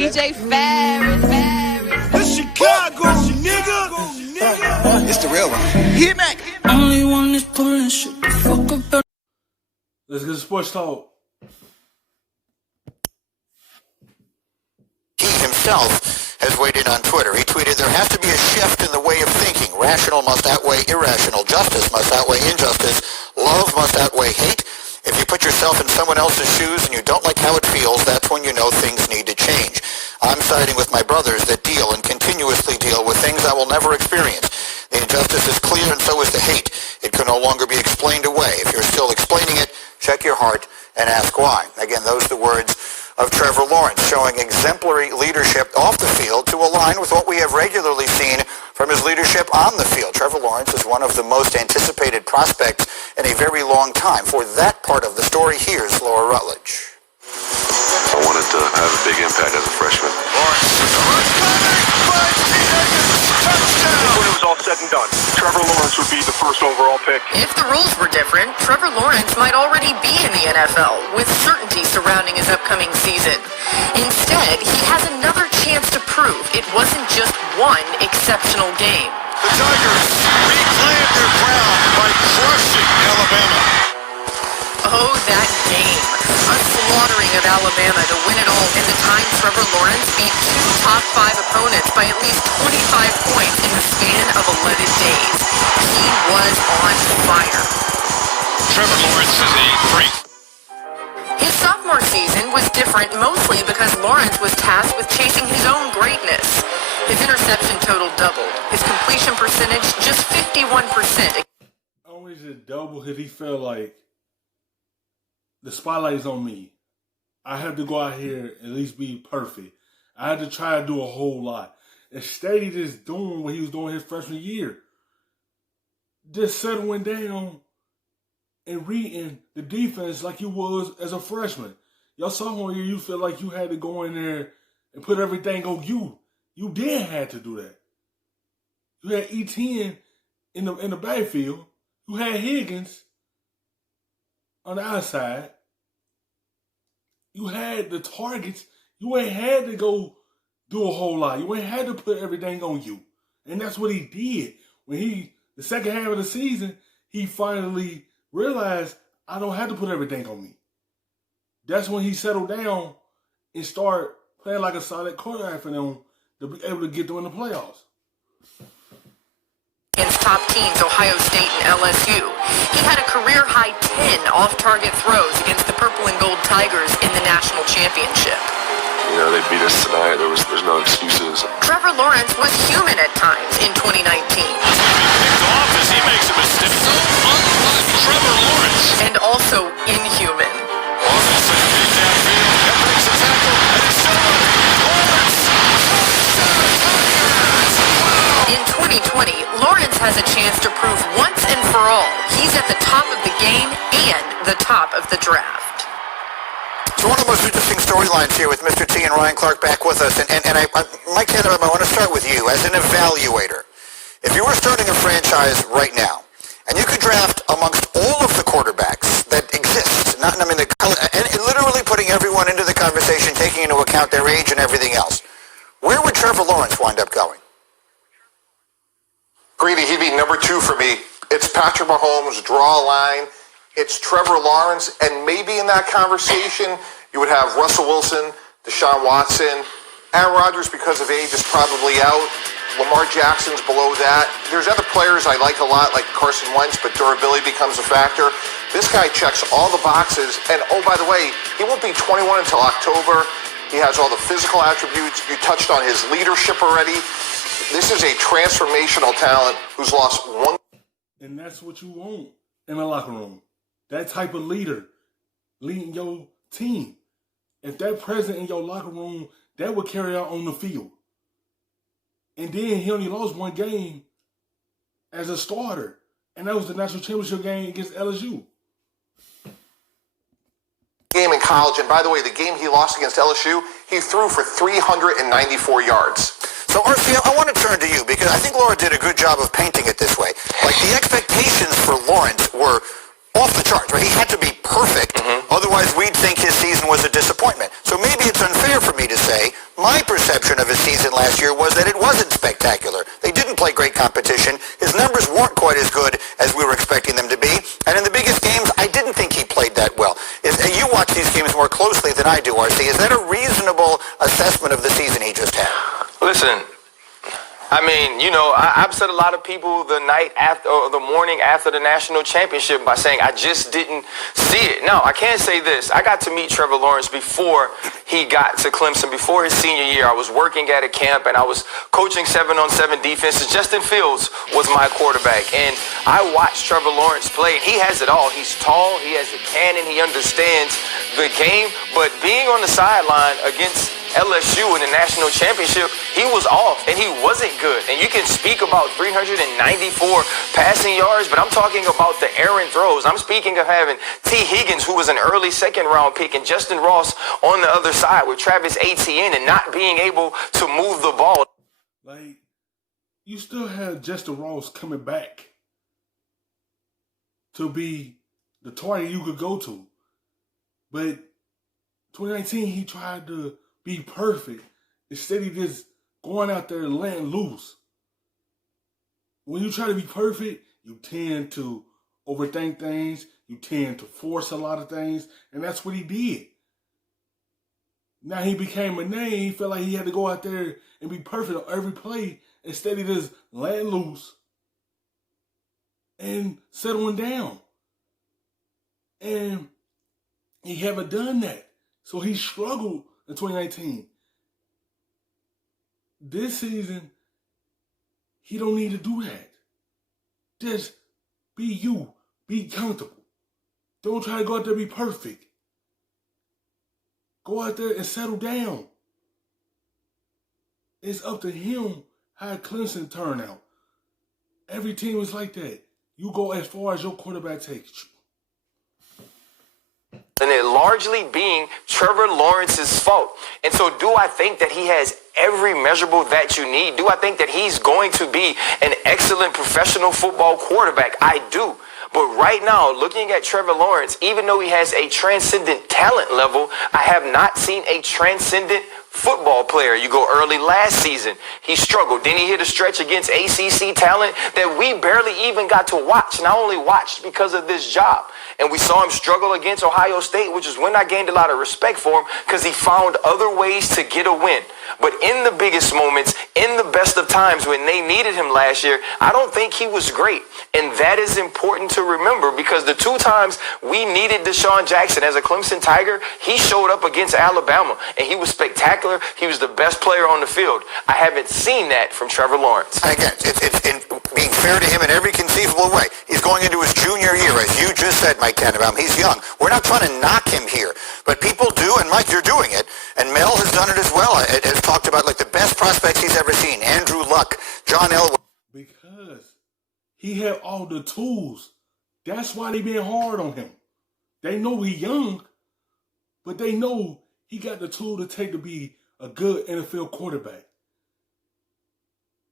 DJ Ferris. It's Chicago, nigga. It's the real one. Hit me. Only one is pulling shit the fuck up. Let's get sports talk. He himself has weighed in on Twitter. He tweeted, "There has to be a shift in the way of thinking. Rational must outweigh irrational. Justice must outweigh injustice. Love must outweigh hate. If you put yourself in someone else's shoes and you don't like how it feels, that's when you know things need to change. I'm siding with my brothers that deal and continuously deal with things I will never experience. The injustice is clear and so is the hate. It can no longer be explained away. If you're still explaining it, check your heart and ask why." Again, those are the words of Trevor Lawrence, showing exemplary leadership off the field to align with what we have regularly seen from his leadership on the field. Trevor Lawrence is one of the most anticipated prospects in a very long time. For that part of the story, here's Laura Rutledge. I wanted to have a big impact as a freshman. When it was all said and done, Trevor Lawrence would be the first overall pick. If the rules were different, Trevor Lawrence might already be in the NFL, with certainty surrounding his upcoming season. Instead, he has another chance to prove it wasn't just one exceptional game. The Tigers reclaimed their crown by crushing Alabama. Oh, that game. A slaughtering of Alabama to win it all in the time Trevor Lawrence beat two top 5 opponents by at least 25 points in the span of 11 days. He was on fire. Trevor Lawrence is a freak. His sophomore season was different mostly because Lawrence was tasked with chasing his own greatness. His interception total doubled. His completion percentage just 51%. Always a double because he felt like the spotlight is on me. I have to go out here and at least be perfect. I had to try to do a whole lot. Instead, he just doing what he was doing his freshman year. Just settling down and reading the defense like you was as a freshman. Your sophomore year, you feel like you had to go in there and put everything on you. You did have to do that. You had E10 in the backfield. You had Higgins on the outside. You had the targets. You ain't had to go do a whole lot. You ain't had to put everything on you. And that's what he did. When the second half of the season, he finally realized, I don't have to put everything on me. That's when he settled down and started playing like a solid quarterback for them to be able to get them in the playoffs. Against top teams Ohio State and LSU. He had a career-high 10 off-target throws against the Purple and Gold Tigers in the national championship. You know, they beat us tonight. There's no excuses. Trevor Lawrence was human at times in 2019. Picked off as he makes a mistake. So unlike Trevor Lawrence. And also inhuman. Lawrence kicked downfield. That breaks the tackle. And it's still Lawrence. In 2020, Lawrence has a chance to prove once and for all he's at the top of the game and the top of the draft. So one of the most interesting storylines here with Mr. T and Ryan Clark back with us, and Mike Tanner, I want to start with you as an evaluator. If you were starting a franchise right now, and you could draft amongst all of the quarterbacks that exist, and literally putting everyone into the conversation, taking into account their age and everything else, where would Trevor Lawrence wind up going? Greedy, he'd be number 2 for me. It's Patrick Mahomes, draw a line. It's Trevor Lawrence, and maybe in that conversation, you would have Russell Wilson, Deshaun Watson. Aaron Rodgers, because of age, is probably out. Lamar Jackson's below that. There's other players I like a lot, like Carson Wentz, but durability becomes a factor. This guy checks all the boxes, and oh, by the way, he won't be 21 until October. He has all the physical attributes. You touched on his leadership already. This is a transformational talent who's lost one. And that's what you want in the locker room. That type of leader leading your team. If that present in your locker room, that would carry out on the field. And then he only lost one game as a starter. And that was the national championship game against LSU. Game in college, and by the way, the game he lost against LSU, he threw for 394 yards. So, RC, I want to turn to you because I think Laura did a good job of painting it this way. Like, the expectations for Lawrence were off the charts, right? He had to be perfect. Otherwise, we'd think his season was a disappointment. So maybe it's unfair for me to say My perception of his season last year was that it wasn't spectacular. They didn't play great competition. His numbers weren't quite as good as we were expecting them to be. And in the biggest games, I didn't think he played that well. You watch these games more closely than I do, RC. Is that a reasonable assessment of the season he just had? Listen, I mean, you know, I upset a lot of people the night after, or the morning after the national championship by saying I just didn't see it. No, I can't say this. I got to meet Trevor Lawrence before he got to Clemson, before his senior year. I was working at a camp and I was coaching 7-on-7 defenses. Justin Fields was my quarterback, and I watched Trevor Lawrence play. He has it all. He's tall. He has a cannon. He understands the game. But being on the sideline against LSU in the national championship, he was off and he wasn't good. And you can speak about 394 passing yards, but I'm talking about the errant throws. I'm speaking of having T. Higgins, who was an early second-round pick, and Justin Ross on the other side with Travis Etienne, and not being able to move the ball. Like, you still have Justin Ross coming back to be the target you could go to. But 2019, he tried to be perfect instead of just going out there and letting loose. When you try to be perfect, you tend to overthink things. You tend to force a lot of things. And that's what he did. Now he became a name. He felt like he had to go out there and be perfect on every play instead of just letting loose and settling down. And he haven't done that. So he struggled in 2019. This season, he don't need to do that. Just be you. Be comfortable. Don't try to go out there and be perfect. Go out there and settle down. It's up to him how Clemson turn out. Every team is like that. You go as far as your quarterback takes you. And it largely being Trevor Lawrence's fault. And so do I think that he has every measurable that you need? Do I think that he's going to be an excellent professional football quarterback? I do. But right now, looking at Trevor Lawrence, even though he has a transcendent talent level, I have not seen a transcendent football player. You go early last season, he struggled. Then he hit a stretch against ACC talent that we barely even got to watch. And I only watched because of this job. And we saw him struggle against Ohio State, which is when I gained a lot of respect for him, because he found other ways to get a win. But in the biggest moments, in the best of times when they needed him last year, I don't think he was great. And that is important to remember, because the two times we needed Deshaun Jackson as a Clemson Tiger, he showed up against Alabama and he was spectacular. He was the best player on the field. I haven't seen that from Trevor Lawrence. Again, it's in being fair to him in every conceivable way. He's going into his junior year, as you just said, Mike Tannenbaum. He's young. We're not trying to knock him here, but people do, and Mike, you're doing it, and Mel has done it as well. It has talked about like the best prospects he's ever seen: Andrew Luck, John Elway. Because he had all the tools. That's why they being hard on him. They know he's young, but they know he got the tool to take to be a good NFL quarterback.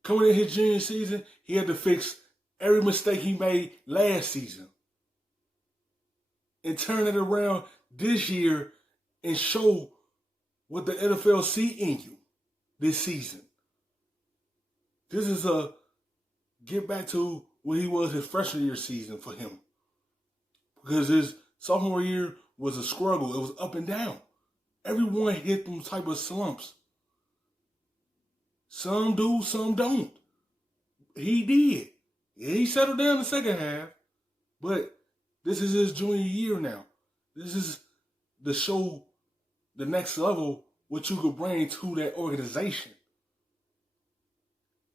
Coming in his junior season, he had to fix every mistake he made last season and turn it around this year and show what the NFL see in you this season. This is a get back to what he was his freshman year season for him. Because his sophomore year was a struggle. It was up and down. Everyone hit them type of slumps. Some do, some don't. He did. Yeah, he settled down in the second half. But this is his junior year now. This is the show, the next level, what you could bring to that organization.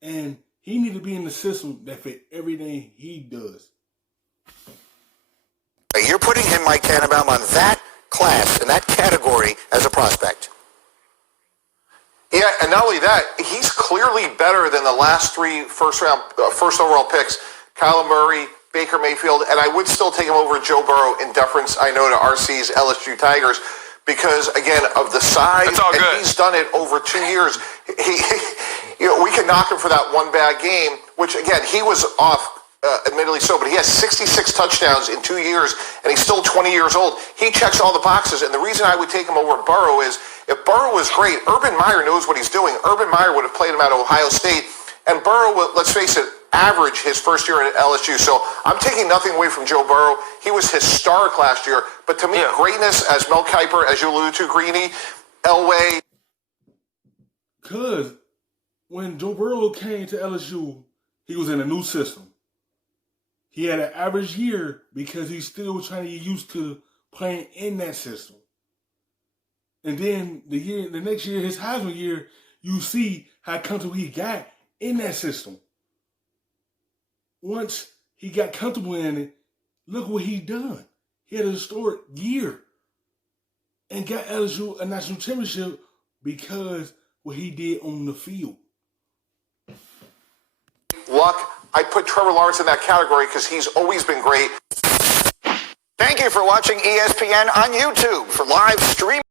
And he need to be in the system that fit everything he does. You're putting him, Mike Tannenbaum, on that class, in that category as a prospect. Yeah, and not only that, he's clearly better than the last three first overall picks: Kyler Murray, Baker Mayfield, and I would still take him over Joe Burrow in deference, I know, to RC's LSU Tigers, because, again, of the size, and he's done it over 2 years. We can knock him for that one bad game, which, again, he was off, admittedly so, but he has 66 touchdowns in 2 years, and he's still 20 years old. He checks all the boxes, and the reason I would take him over Burrow is If Burrow was great, Urban Meyer knows what he's doing. Urban Meyer would have played him at Ohio State. And Burrow, let's face it, average his first year at LSU. So I'm taking nothing away from Joe Burrow. He was historic last year. But to me, greatness, as Mel Kiper, as you alluded to, Greeny, Elway. Because when Joe Burrow came to LSU, he was in a new system. He had an average year because he's still trying to get used to playing in that system. And then the next year, his Heisman year, you see how comfortable he got in that system. Once he got comfortable in it, look what he done. He had a historic year and got LSU a national championship because what he did on the field. Luck, I put Trevor Lawrence in that category because he's always been great. Thank you for watching ESPN on YouTube. For live streaming